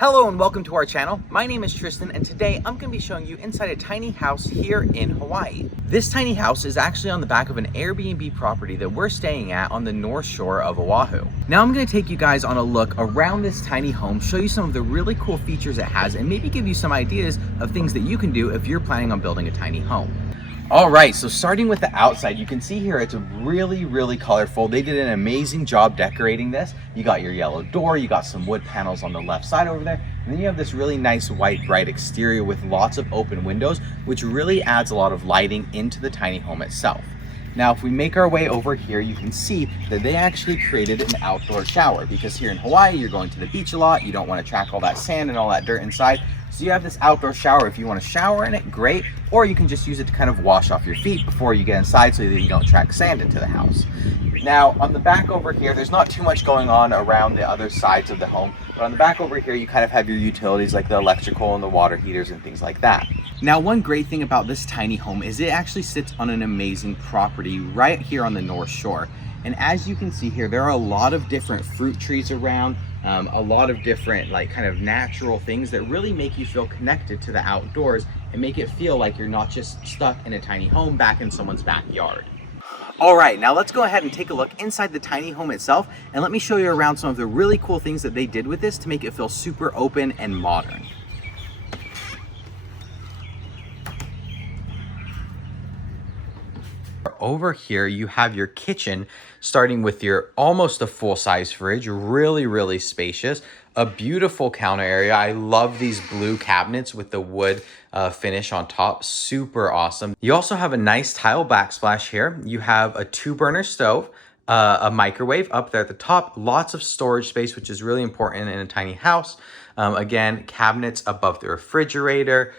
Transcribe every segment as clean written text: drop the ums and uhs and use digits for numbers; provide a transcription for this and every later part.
Hello and welcome to our channel. My name is Tristan and today I'm going to be showing you inside a tiny house here in Hawaii. This tiny house is actually on the back of an Airbnb property that we're staying at on the North Shore of Oahu. Now I'm going to take you guys on a look around this tiny home, show you some of the really cool features it has, and maybe give you some ideas of things that you can do if you're planning on building a tiny home. All right, so starting with the outside, you can see here it's really colorful. They did an amazing job decorating this. You got your yellow door, you got some wood panels on the left side over there, and then you have this really nice white bright exterior with lots of open windows, which really adds a lot of lighting into the tiny home itself. Now, if we make our way over here, you can see that they actually created an outdoor shower, because here in Hawaii, you're going to the beach a lot. You don't want to track all that sand and all that dirt inside. So you have this outdoor shower. If you want to shower in it, great. Or you can just use it to kind of wash off your feet before you get inside so that you don't track sand into the house. Now, on the back over here, there's not too much going on around the other sides of the home, but on the back over here, you kind of have your utilities like the electrical and the water heaters and things like that. Now, one great thing about this tiny home is it actually sits on an amazing property right here on the North Shore. And as you can see here, there are a lot of different fruit trees around, a lot of different like kind of natural things that really make you feel connected to the outdoors and make it feel like you're not just stuck in a tiny home back in someone's backyard. All right, now let's go ahead and take a look inside the tiny home itself, and let me show you around some of the really cool things that they did with this to make it feel super open and modern. Over here, you have your kitchen, starting with your almost a full-size fridge, really spacious, a beautiful counter area. I love these blue cabinets with the wood finish on top, super awesome. You also have a nice tile backsplash here. You have a 2-burner stove, a microwave up there at the top, lots of storage space, which is really important in a tiny house. Again, cabinets above the refrigerator,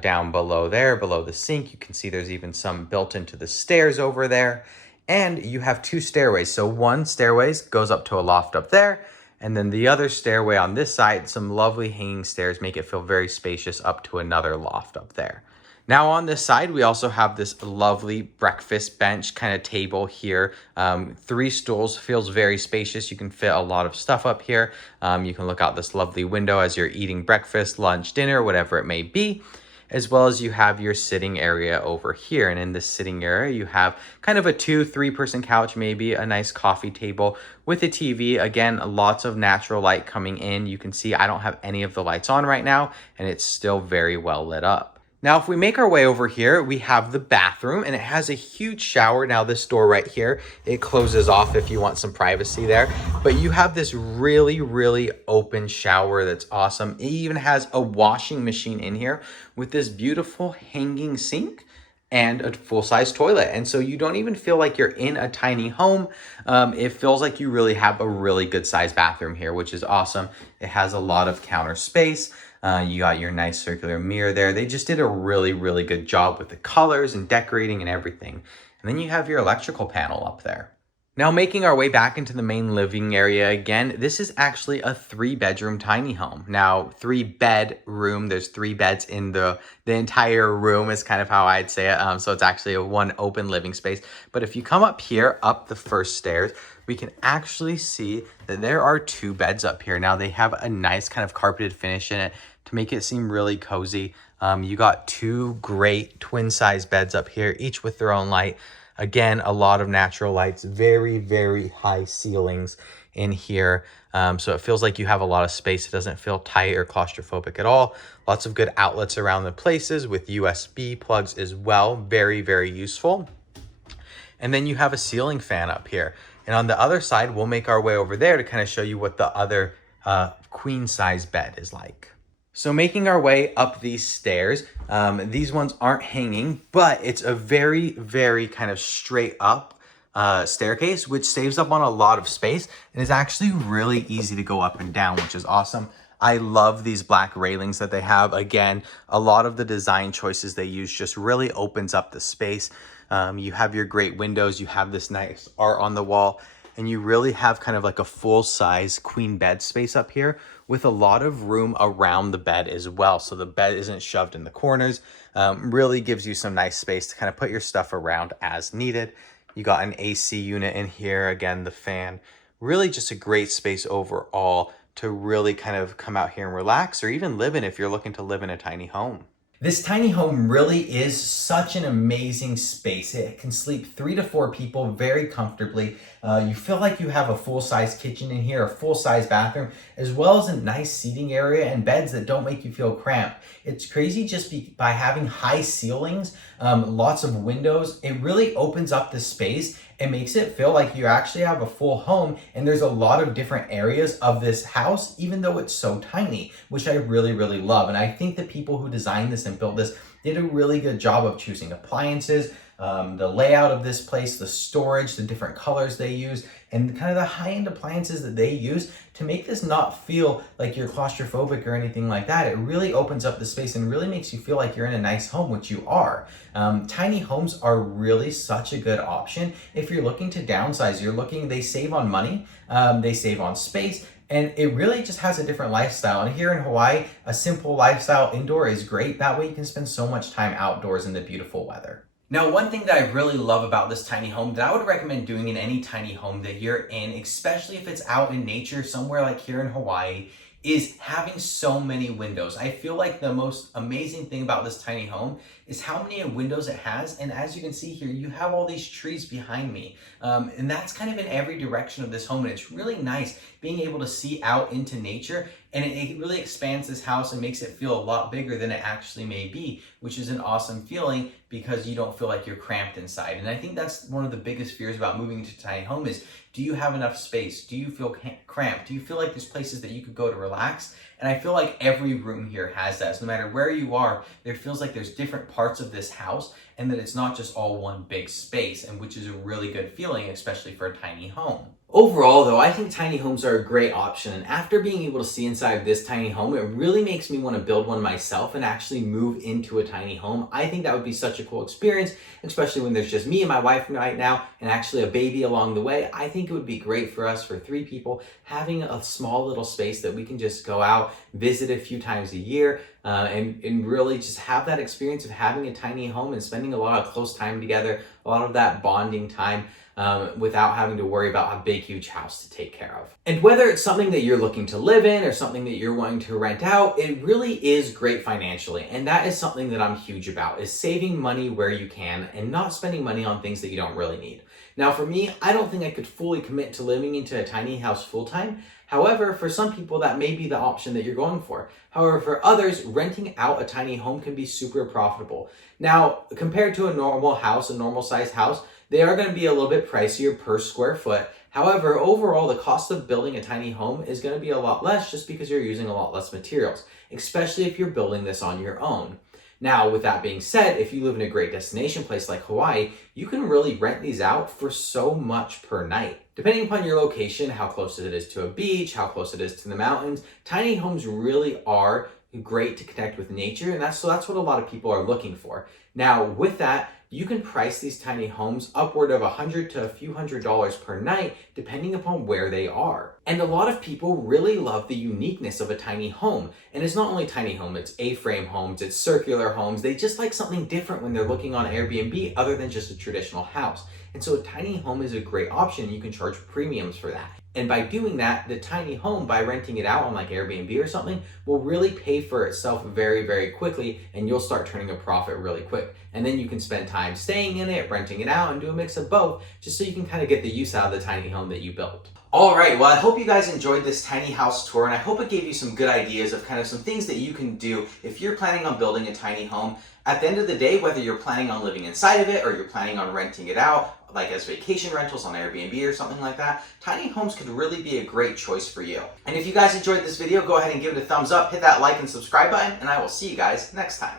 down below there, below the sink. You can see there's even some built into the stairs over there. And you have 2 stairways. So one stairway goes up to a loft up there, and then the other stairway on this side, some lovely hanging stairs make it feel very spacious up to another loft up there. Now on this side, we also have this lovely breakfast bench kind of table here. 3 stools, feels very spacious. You can fit a lot of stuff up here. You can look out this lovely window as you're eating breakfast, lunch, dinner, whatever it may be, as well as you have your sitting area over here. And in this sitting area, you have kind of a 2-3 person couch, maybe a nice coffee table with a TV. Again, lots of natural light coming in. You can see I don't have any of the lights on right now, and it's still very well lit up. Now, if we make our way over here, we have the bathroom, and it has a huge shower. Now, this door right here, it closes off if you want some privacy there. But you have this really open shower that's awesome. It even has a washing machine in here with this beautiful hanging sink and a full-size toilet. And so you don't even feel like you're in a tiny home. It feels like you really have a really good sized bathroom here, which is awesome. It has a lot of counter space. You got your nice circular mirror there. They just did a really good job with the colors and decorating and everything. And then you have your electrical panel up there. Now, making our way back into the main living area again, this is actually a 3-bedroom tiny home. Now, 3-bedroom, there's 3 beds in the entire room is kind of how I'd say it. So it's actually a 1 open living space. But if you come up here, up the first stairs, we can actually see that there are 2 beds up here. Now, they have a nice kind of carpeted finish in it to make it seem really cozy. You got 2 great twin-size beds up here, each with their own light. Again, a lot of natural lights, very high ceilings in here. So it feels like you have a lot of space. It doesn't feel tight or claustrophobic at all. Lots of good outlets around the places with USB plugs as well. Very useful. And then you have a ceiling fan up here. And on the other side, we'll make our way over there to kind of show you what the other queen size bed is like. So making our way up these stairs, these ones aren't hanging, but it's a very kind of straight up staircase, which saves up on a lot of space and is actually really easy to go up and down, which is awesome. I love these black railings that they have. Again, a lot of the design choices they use just really opens up the space. You have your great windows, you have this nice art on the wall, and you really have kind of like a full-size queen bed space up here with a lot of room around the bed as well. So the bed isn't shoved in the corners, really gives you some nice space to kind of put your stuff around as needed. You got an AC unit in here, again, the fan, really just a great space overall. to really kind of come out here and relax, or even live in if you're looking to live in a tiny home. This tiny home really is such an amazing space. It can sleep 3 to 4 people very comfortably. You feel like you have a full-size kitchen in here, a full-size bathroom, as well as a nice seating area and beds that don't make you feel cramped. It's crazy just by having high ceilings, lots of windows. It really opens up the space and makes it feel like you actually have a full home, and there's a lot of different areas of this house, even though it's so tiny, which I really, really love. And I think the people who designed this and built this did a really good job of choosing appliances, the layout of this place, the storage, the different colors they use, and kind of the high-end appliances that they use to make this not feel like you're claustrophobic or anything like that. It really opens up the space and really makes you feel like you're in a nice home, which you are. Tiny homes are really such a good option. If you're looking to downsize, they save on money, they save on space, and it really just has a different lifestyle. And here in Hawaii, a simple lifestyle indoor is great. That way you can spend so much time outdoors in the beautiful weather. Now, one thing that I really love about this tiny home that I would recommend doing in any tiny home that you're in, especially if it's out in nature somewhere like here in Hawaii, is having so many windows. I feel like the most amazing thing about this tiny home is how many windows it has. And as you can see here, you have all these trees behind me. And that's kind of in every direction of this home. And it's really nice being able to see out into nature. And it really expands this house and makes it feel a lot bigger than it actually may be, which is an awesome feeling because you don't feel like you're cramped inside. And I think that's one of the biggest fears about moving into a tiny home is, do you have enough space? Do you feel cramped? Do you feel like there's places that you could go to relax? And I feel like every room here has that. So no matter where you are, there feels like there's different parts of this house and that it's not just all one big space, and which is a really good feeling, especially for a tiny home. Overall, though, I think tiny homes are a great option. And after being able to see inside this tiny home, it really makes me want to build one myself and actually move into a tiny home. I think that would be such a cool experience, especially when there's just me and my wife right now and actually a baby along the way. I think it would be great for us, for 3 people, having a small little space that we can just go out, visit a few times a year, and really just have that experience of having a tiny home and spending a lot of close time together, a lot of that bonding time, without having to worry about a big, huge house to take care of. And whether it's something that you're looking to live in or something that you're wanting to rent out, it really is great financially. And that is something that I'm huge about, is saving money where you can and not spending money on things that you don't really need. Now, for me, I don't think I could fully commit to living into a tiny house full-time. However, for some people, that may be the option that you're going for. However, for others, renting out a tiny home can be super profitable. Now, compared to a normal house, a normal sized house, they are going to be a little bit pricier per square foot. However, overall, the cost of building a tiny home is going to be a lot less just because you're using a lot less materials, especially if you're building this on your own. Now, with that being said, if you live in a great destination place like Hawaii, you can really rent these out for so much per night. Depending upon your location, how close it is to a beach, how close it is to the mountains, tiny homes really are great to connect with nature, and that's what a lot of people are looking for. Now, with that, you can price these tiny homes upward of $100 to a few $100s per night, depending upon where they are. And a lot of people really love the uniqueness of a tiny home. And it's not only tiny home, it's A-frame homes, it's circular homes. They just like something different when they're looking on Airbnb other than just a traditional house. And so a tiny home is a great option. You can charge premiums for that. And by doing that, the tiny home, by renting it out on like Airbnb or something, will really pay for itself very, very quickly, and you'll start turning a profit really quick. And then you can spend time staying in it, renting it out, and do a mix of both, just so you can kind of get the use out of the tiny home that you built. All right, well, I hope you guys enjoyed this tiny house tour, and I hope it gave you some good ideas of kind of some things that you can do if you're planning on building a tiny home. At the end of the day, whether you're planning on living inside of it or you're planning on renting it out, like as vacation rentals on Airbnb or something like that, tiny homes could really be a great choice for you. And if you guys enjoyed this video, go ahead and give it a thumbs up, hit that like and subscribe button, and I will see you guys next time.